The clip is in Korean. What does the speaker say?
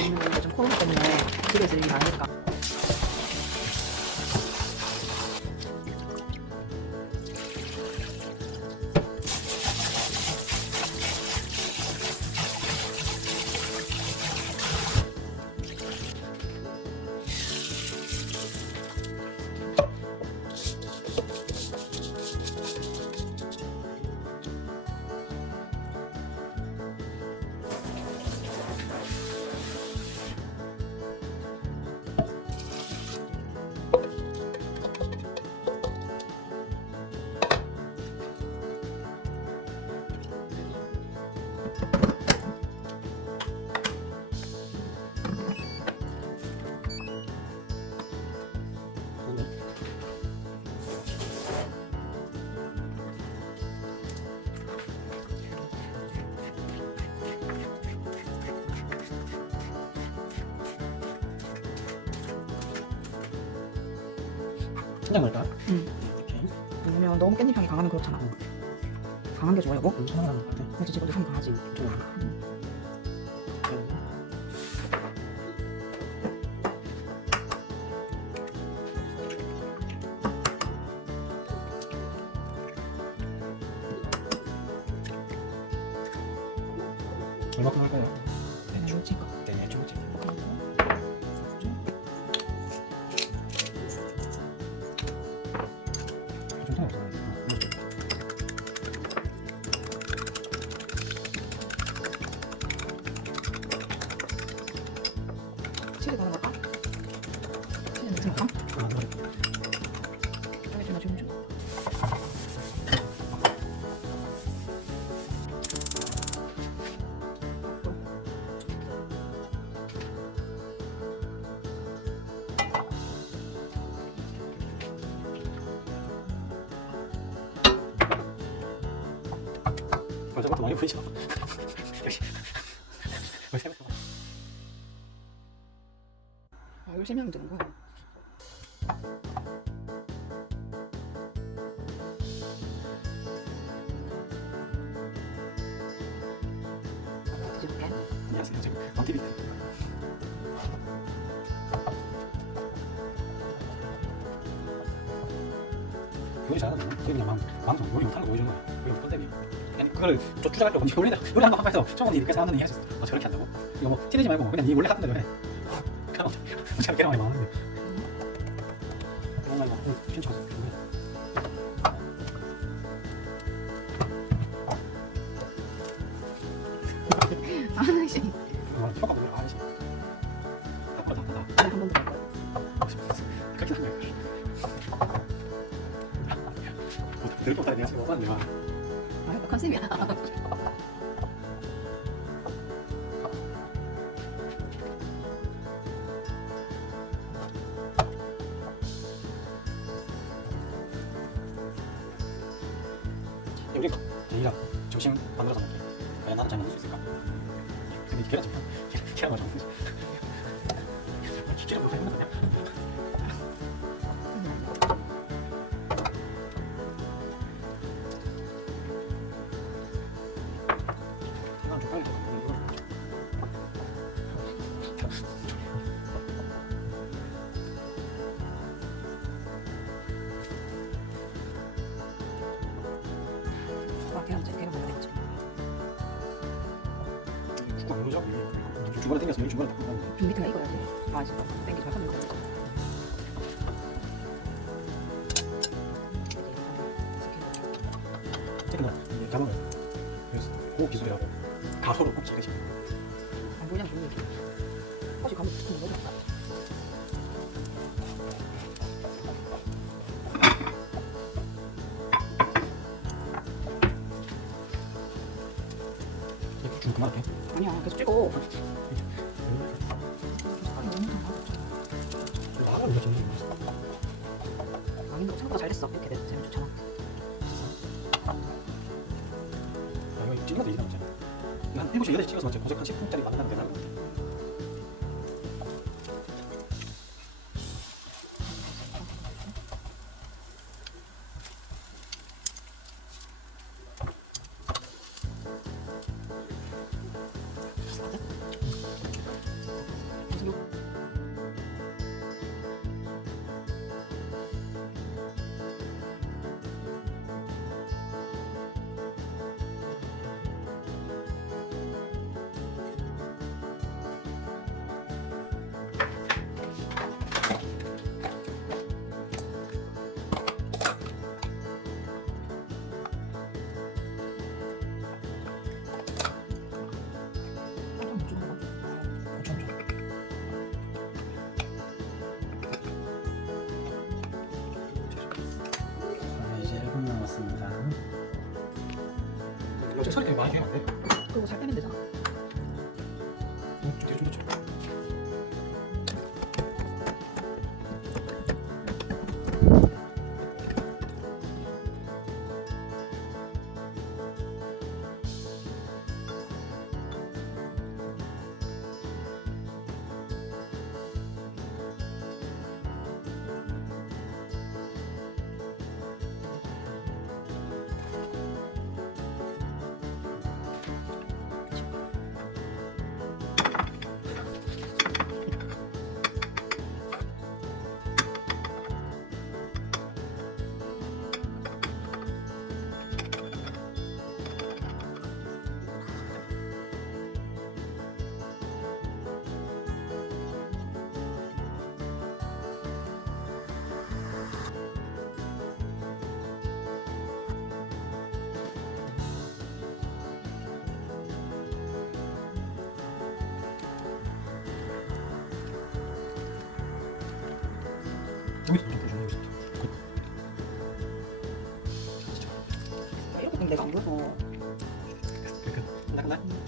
요즘은 요즘 코로나 때문에 집에 있을 일이 많으니까. 천장 말까? 응. 이렇게. 왜냐면 너무 깻잎 향이 강하면 그렇잖아. 강한 게 좋아요, 뭐? 천장은 것 같아. 근데 집어도 향이 강하지. 좋아. 얼마큼 할까요? 내가 좋지. 네, 좀 찍. 좀 상관없어. 치즈 더 넣을까? 치즈 넣지 말까? 아, 네. 좀 줘. 벌써부터 많이 보이죠? 벌써부터. 아, 열심히 하면 되는 거야. 뒤집을게. 안녕하세요. 지금 TV. 요리 잘하거든요. 그게 그냥 방송 요리 못하는 거 보여주는 거야. 그게 컨셉이에요. 아니 그거를 저 주장하려고 요리 한번 하면서 처음 이렇게 하는 얘기 하셨어. 저렇게 한다고? 이거 뭐 티내지 말고 그냥 니 원래 하던 대로 해. 그럼 제가 계란 많이 많은데. 정말 막 괜찮아. 아씨. 효과도 그렇고 하듯이. 다. 한번 더. 그렇게 하는 거야. 들고 다 내가 지금 못 봤는데 막. 아, 컨셉이야. 우리 제이가 점심 만들어서 먹게. 과연 나는 잘 만들 수 있을까? 근데 계란 좀 계란 좀 먹지. 계란 못 먹는 거냐? 계란 좀 빨리 먹어. 계란 먹어야 되겠지. 국가 모르죠? 중간에 땡겨서 중간에 다 끝나는 밑에가 익어야지. 아, 진짜. 땡기 잘 탔는데. 특히나 자막을 고급 기술이라고 가로로 꼭 찍으시면 안 보이냐, 좋은 얘기. 혹시 가면 붙으면 먹을까? 좀 그만할게. 아니야, 계속 찍어. 나가면 이거 정말 맛있어. 아닌데 생각보다 잘 됐어. 이렇게 되면 재미 좋잖아. 이거 찍어도 이상 없잖아. 한 7시 8시 찍어서 고작 한 10분짜리 만나면 되나? 넣었습니다. 이거 처리 되게 많이 되면 안 돼. 그리고 살 빼면 되잖아. 되게 좀 좋죠. 여기서 좀 보여주네. 여기서. 이렇게 보면 내가 안 보여서. 끝. 끝. 끝. 끝.